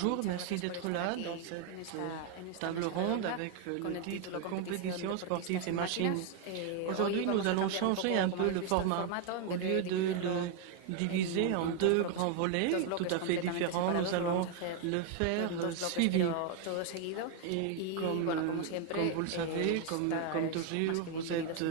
Bonjour, merci d'être là dans cette table ronde avec le titre Compétition sportive et machines. Aujourd'hui, nous allons changer un peu le format. Au lieu de le diviser en deux grands volets tout à fait différents, nous allons le faire suivi. Et comme vous le savez, comme toujours, vous êtes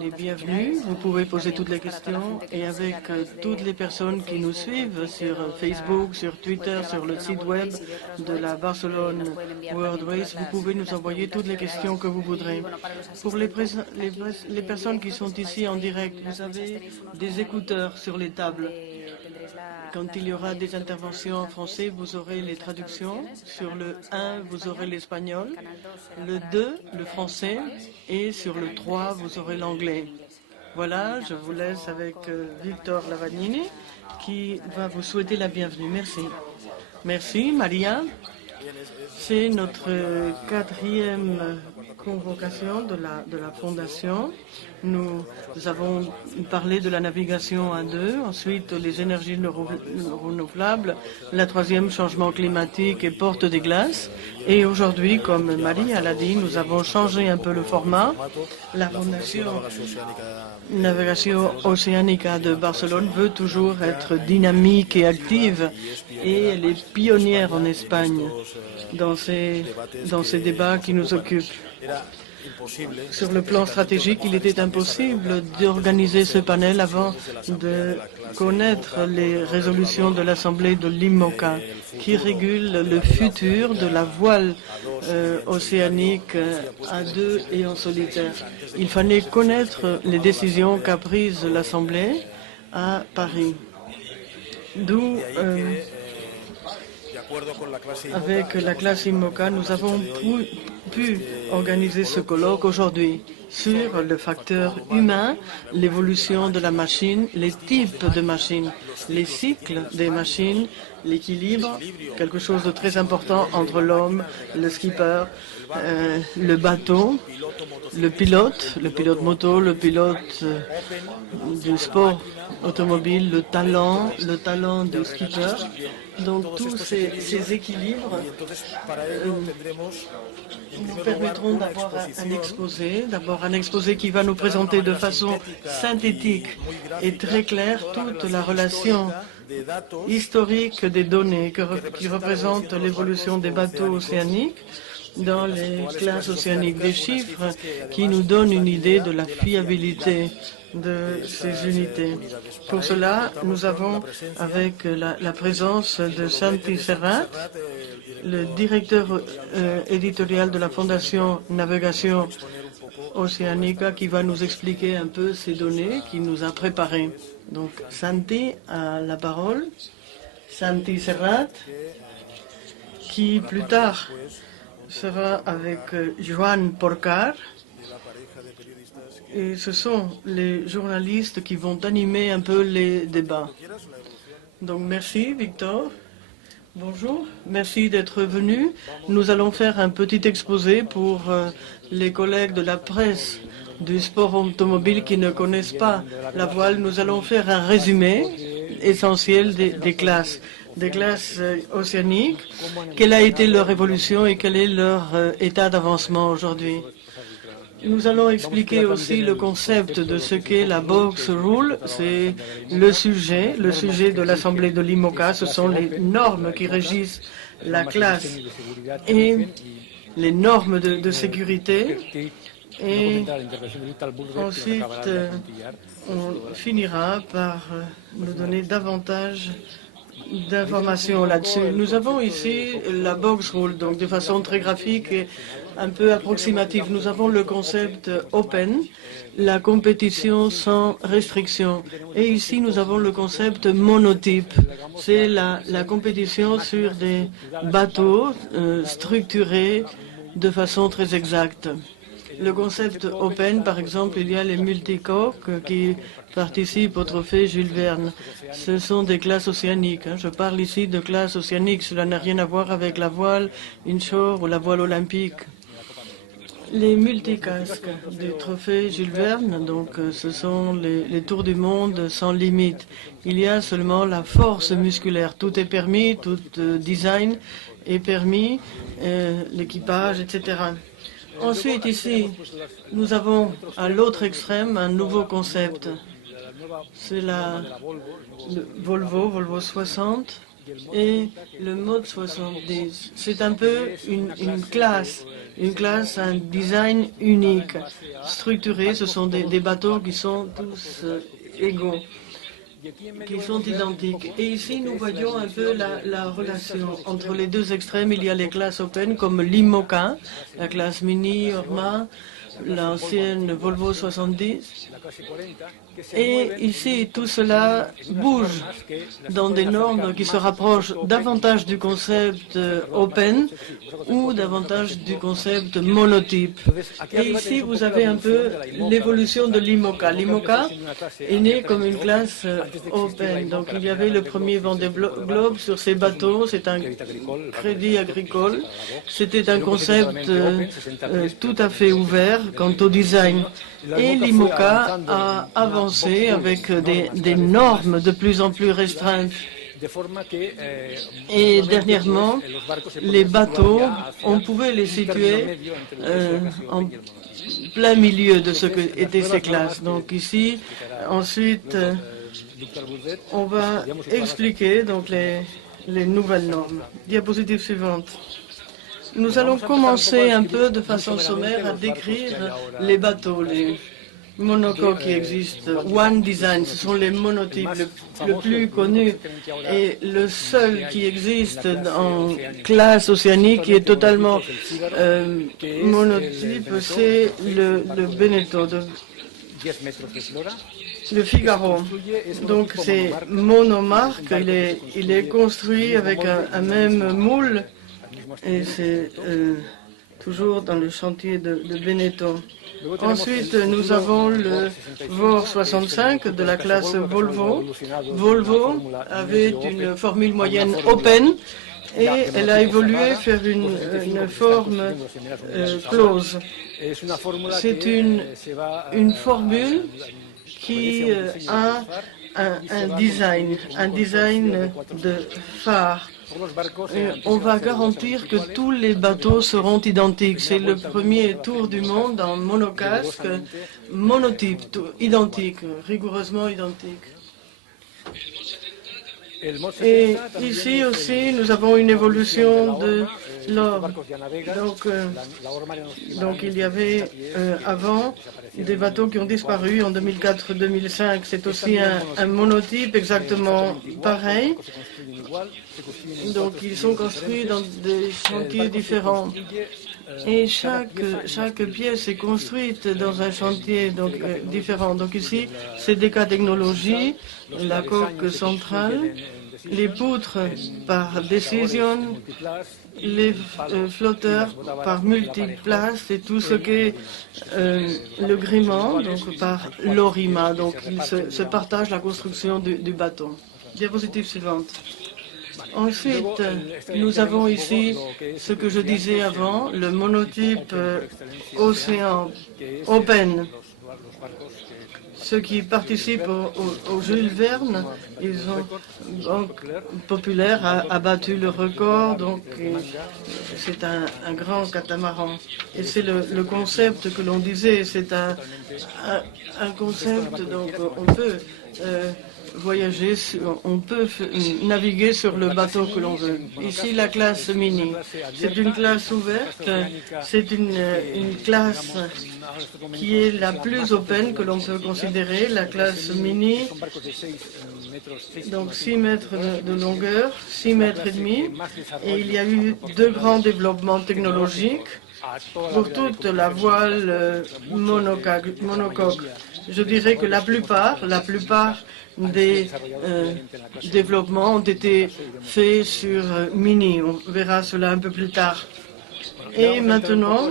les bienvenus. Vous pouvez poser toutes les questions et avec toutes les personnes qui nous suivent sur Facebook, sur Twitter, sur le site web de la Barcelone World Race, vous pouvez nous envoyer toutes les questions que vous voudrez. Pour les personnes qui sont ici en direct, vous avez des écouteurs sur les tables. Quand il y aura des interventions en français, vous aurez les traductions. Sur le 1, vous aurez l'espagnol. Le 2, le français. Et sur le 3, vous aurez l'anglais. Voilà, je vous laisse avec Victor Lavagnini qui va vous souhaiter la bienvenue. Merci. Merci, Maria. C'est notre quatrième convocation de la Fondation. Nous avons parlé de la navigation à deux, ensuite les énergies renouvelables, la troisième, changement climatique et porte des glaces. Et aujourd'hui, comme Marie l'a dit, nous avons changé un peu le format. La Fondation Navegation Oceanica de Barcelone veut toujours être dynamique et active et elle est pionnière en Espagne dans ces débats qui nous occupent. Sur le plan stratégique, il était impossible d'organiser ce panel avant de connaître les résolutions de l'Assemblée de l'IMOCA qui régule le futur de la voile océanique à deux et en solitaire. Il fallait connaître les décisions qu'a prises l'Assemblée à Paris. D'où avec la classe IMOCA, nous avons pu organiser ce colloque aujourd'hui sur le facteur humain, l'évolution de la machine, les types de machines, les cycles des machines, l'équilibre, quelque chose de très important entre l'homme, le skipper, le bateau, le pilote moto, le pilote du sport automobile, le talent du skipper. Donc tous ces équilibres nous permettront d'avoir un exposé qui va nous présenter de façon synthétique et très claire toute la relation historique des données qui représentent l'évolution des bateaux océaniques dans les classes océaniques, des chiffres qui nous donnent une idée de la fiabilité de ces unités. Pour cela, nous avons avec la présence de Santi Serrat, le directeur éditorial de la Fondation Navegation Oceanica, qui va nous expliquer un peu ces données qu'il nous a préparées. Donc, Santi a la parole. Santi Serrat, qui plus tard sera avec Joan Porcar. Et ce sont les journalistes qui vont animer un peu les débats. Donc merci Victor. Bonjour, merci d'être venu. Nous allons faire un petit exposé pour les collègues de la presse du sport automobile qui ne connaissent pas la voile. Nous allons faire un résumé essentiel des classes océaniques, quelle a été leur évolution et quel est leur état d'avancement aujourd'hui. Nous allons expliquer aussi le concept de ce qu'est la box rule. C'est le sujet de l'Assemblée de l'IMOCA. Ce sont les normes qui régissent la classe et les normes de sécurité. Et ensuite, on finira par nous donner davantage d'informations là-dessus. Nous avons ici la box rule, donc de façon très graphique et un peu approximative. Nous avons le concept open, la compétition sans restriction. Et ici, nous avons le concept monotype. C'est la compétition sur des bateaux structurés de façon très exacte. Le concept open, par exemple, il y a les multicoques qui participent au trophée Jules Verne. Ce sont des classes océaniques. Je parle ici de classes océaniques. Cela n'a rien à voir avec la voile inshore ou la voile olympique. Les multicasques du trophée Jules Verne, donc ce sont les tours du monde sans limite. Il y a seulement la force musculaire. Tout est permis, tout design est permis, l'équipage, etc. Ensuite, ici, nous avons à l'autre extrême un nouveau concept. C'est le Volvo 60 et le mode 70. C'est un peu une classe, un design unique, structuré. Ce sont des bateaux qui sont tous égaux, qui sont identiques. Et ici, nous voyons un peu la relation entre les deux extrêmes. Il y a les classes open comme l'IMOCA, la classe Mini, Orma, l'ancienne Volvo 70. Et ici, tout cela bouge dans des normes qui se rapprochent davantage du concept open ou davantage du concept monotype. Et ici, vous avez un peu l'évolution de l'IMOCA. L'IMOCA est né comme une classe open. Donc, il y avait le premier Vendée Globe sur ces bateaux. C'est un crédit agricole. C'était un concept tout à fait ouvert quant au design. Et l'IMOCA a avancé avec des normes de plus en plus restreintes. Et dernièrement, les bateaux, on pouvait les situer en plein milieu de ce qu'étaient ces classes. Donc ici, ensuite, on va expliquer donc les nouvelles normes. Diapositive suivante. Nous allons commencer un peu de façon sommaire à décrire les bateaux, les monocoques qui existent. One Design, ce sont les monotypes le plus connus et le seul qui existe en classe océanique qui est totalement monotype, c'est le Beneteau, le Figaro. Donc c'est monomarque, il est construit avec un même moule. Et c'est toujours dans le chantier de Beneteau. Ensuite, nous avons le VOR 65 de la classe Volvo. Volvo avait une formule moyenne open et elle a évolué vers une forme close. C'est une formule qui a un design de phare. On va garantir que tous les bateaux seront identiques. C'est le premier tour du monde en monocasque, monotype, identique, rigoureusement identique. Et ici aussi, nous avons une évolution de l'or. Donc il y avait avant des bateaux qui ont disparu en 2004-2005. C'est aussi un monotype exactement pareil. Donc ils sont construits dans des chantiers différents. Et chaque pièce est construite dans un chantier différent. Donc ici, c'est des cas technologies, la coque centrale, les poutres par décision, les flotteurs par multiplace et tout ce qui est le gréement, donc par l'orima. Donc ils se partagent la construction du bateau. Diapositive suivante. Ensuite, nous avons ici ce que je disais avant, le monotype océan open. Ceux qui participent au Jules Verne, ils ont donc Populaire a battu le record, donc c'est un grand catamaran. Et c'est le concept que l'on disait, c'est un concept, donc on peut voyager, on peut naviguer sur le bateau que l'on veut. Ici, la classe mini, c'est une classe ouverte, c'est une classe qui est la plus open que l'on peut considérer, la classe mini, donc 6 mètres de longueur, 6 mètres et demi, et il y a eu 2 grands développements technologiques pour toute la voile monocoque. Je dirais que la plupart des développements ont été faits sur Mini. On verra cela un peu plus tard. Et maintenant,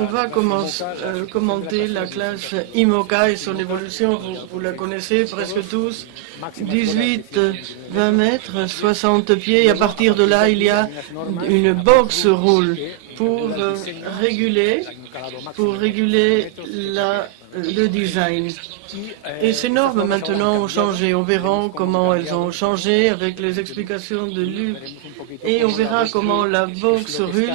on va commenter la classe IMOCA et son évolution. Vous la connaissez presque tous. 18-20 mètres, 60 pieds. Et à partir de là, il y a une box roule pour réguler pour réguler le design. Et ces normes maintenant ont changé. On verra comment elles ont changé avec les explications de Luc. Et on verra comment la Vauxhall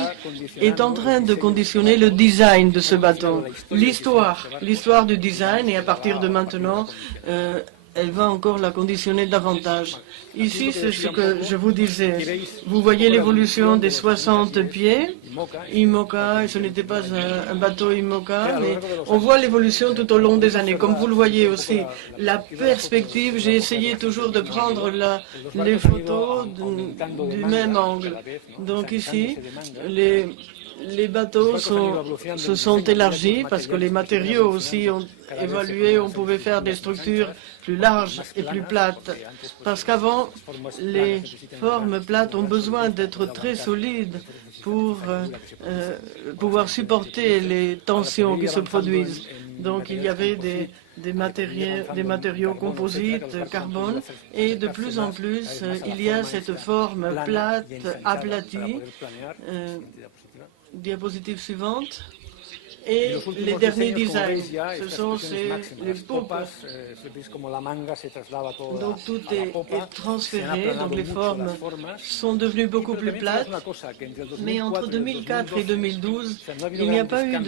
est en train de conditionner le design de ce bateau. L'histoire du design, et à partir de maintenant, elle va encore la conditionner davantage. Ici, c'est ce que je vous disais. Vous voyez l'évolution des 60 pieds, IMOCA, et ce n'était pas un bateau IMOCA, mais on voit l'évolution tout au long des années. Comme vous le voyez aussi, la perspective, j'ai essayé toujours de prendre les photos du même angle. Donc ici, les bateaux se sont élargis parce que les matériaux aussi ont évolué. On pouvait faire des structures plus larges et plus plates. Parce qu'avant, les formes plates ont besoin d'être très solides pour pouvoir supporter les tensions qui se produisent. Donc il y avait des matériaux composites, carbone, et de plus en plus, il y a cette forme plate, aplatie. Diapositive suivante. Et les derniers designs, ce sont les poupes. Donc tout est transféré, donc les formes sont devenues beaucoup plus plates. Mais entre 2004 et 2012, il n'y a pas eu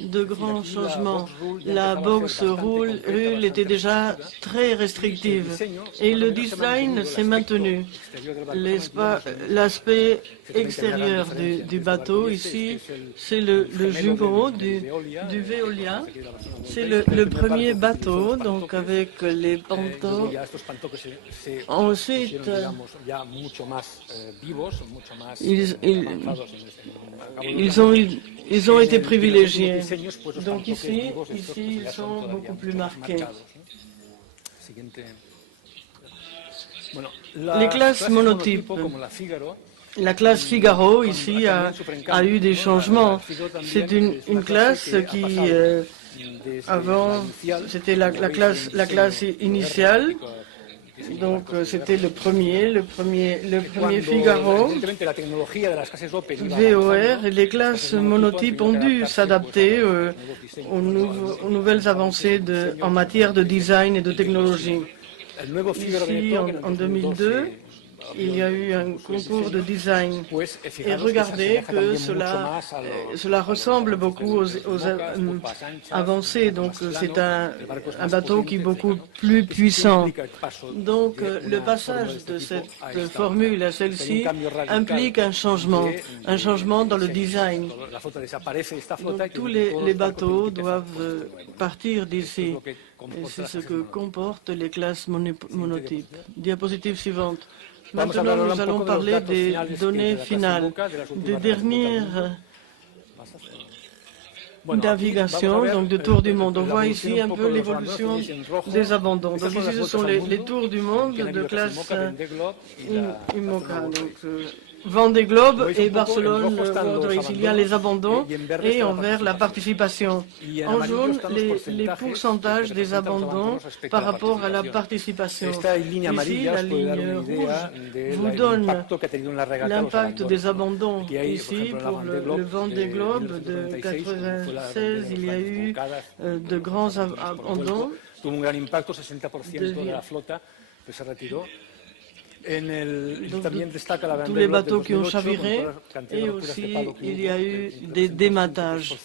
de grands changements. La Vauxhall était déjà très restrictive et le design s'est maintenu. L'aspect extérieur du bateau, ici, c'est le jumeau du Veolia. C'est le premier bateau, donc avec les pantots. Ensuite, ils ont été privilégiés. Donc ici, ils sont beaucoup plus marqués. Les classes monotypes. La classe Figaro, ici, a eu des changements. C'est une classe qui, avant, c'était la classe initiale. Donc, c'était le premier Figaro. VOR, et les classes monotypes ont dû s'adapter aux nouvelles avancées en matière de design et de technologie. Ici, en 2002, il y a eu un concours de design. Et regardez que cela ressemble beaucoup aux avancées. Donc c'est un bateau qui est beaucoup plus puissant. Donc le passage de cette formule à celle-ci implique un changement dans le design. Donc tous les bateaux doivent partir d'ici. Et c'est ce que comportent les classes monotypes. Diapositive suivante. Maintenant, nous allons parler des données finales, des dernières navigations, donc de tours du monde. On voit ici un peu l'évolution des abandons. Donc ici, ce sont les tours du monde de classe IMOCA. Vendée Globe et Barcelone World Race. Il y a les abandons et en vert la participation. En jaune, les pourcentages des abandons par rapport à la participation. Ici, la ligne rouge vous donne l'impact des abandons. Ici, pour le Vendée Globe de 96, il y a eu de grands abandons. Tous les bateaux qui ont chaviré et aussi il y a eu des dématages.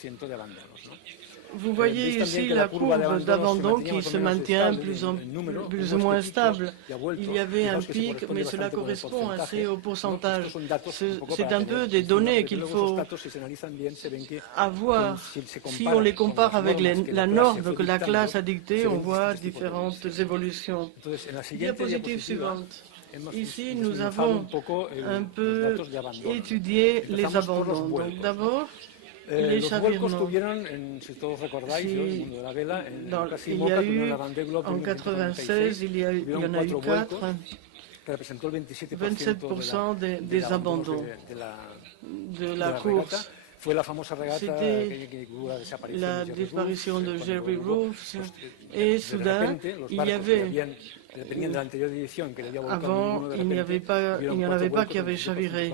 Vous voyez ici la courbe d'abandon qui se maintient plus ou moins stable. Il y avait un pic, mais cela correspond assez au pourcentage. C'est un peu des données qu'il faut avoir. Si on les compare avec la norme que la classe a dictée, on voit différentes évolutions. Diapositive suivante. Ici, nous avons un peu étudié les abandons. Donc d'abord, les chavirements. Il y a eu, en 96, il y en a eu 4, 27% des abandons de la course. C'était la disparition de Jerry Roofs et soudain, il y avait Avant, il n'y en avait pas qui avaient chaviré.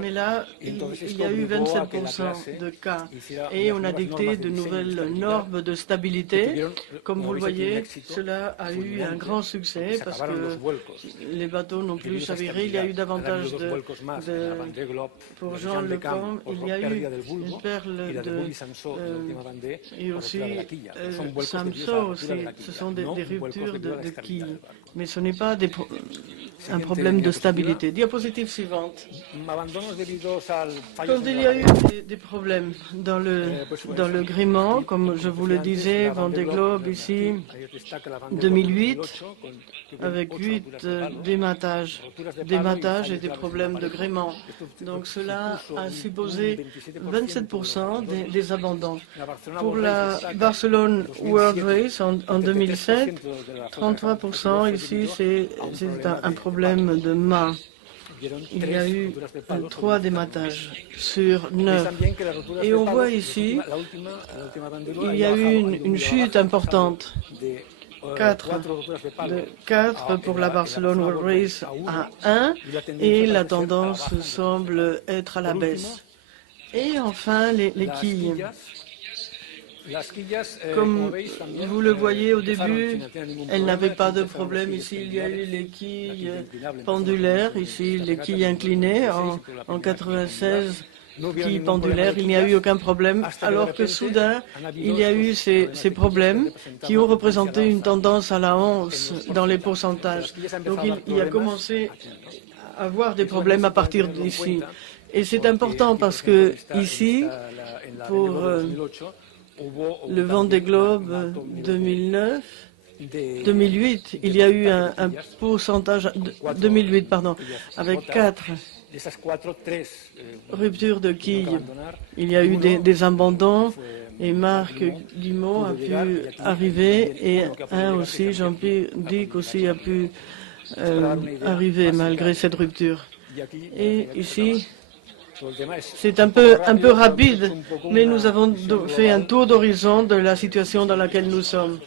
Mais là, il y a eu 27% de cas. Et on a dicté de nouvelles normes de stabilité. Comme vous le voyez, cela a eu un grand succès parce que les bateaux n'ont plus chaviré. Il y a eu davantage pour Jean Lecomte, il y a eu une perle et aussi Samso aussi. Ce sont des ruptures de quilles. Mais ce n'est pas un problème de stabilité. Diapositive suivante. Quand il y a eu des problèmes dans le gréement, comme je vous le disais, Vendée Globe ici, 2008, avec 8 dématages et des problèmes de gréement. Donc cela a supposé 27% des abandons. Pour la Barcelone World Race en 2007, 33% ici, c'est un problème de mât. Il y a eu 3 dématages sur 9. Et on voit ici, il y a eu une chute importante. 4 pour la Barcelone World Race à 1 et la tendance semble être à la baisse. Et enfin, les quilles. Comme vous le voyez au début, elles n'avaient pas de problème. Ici, il y a eu les quilles pendulaires, ici les quilles inclinées en 96. Quilles pendulaires, il n'y a eu aucun problème, alors que soudain, il y a eu ces problèmes qui ont représenté une tendance à la hausse dans les pourcentages. Donc il a commencé à avoir des problèmes à partir d'ici. Et c'est important parce que ici, pour le Vendée Globe 2008, il y a eu un pourcentage, 2008, pardon, avec 4 ruptures de quilles. Il y a eu des abandons et Marc Guimont a pu arriver et aussi, Jean-Pierre Dick aussi a pu arriver malgré cette rupture. Et ici, c'est un peu rapide, mais nous avons fait un tour d'horizon de la situation dans laquelle nous sommes.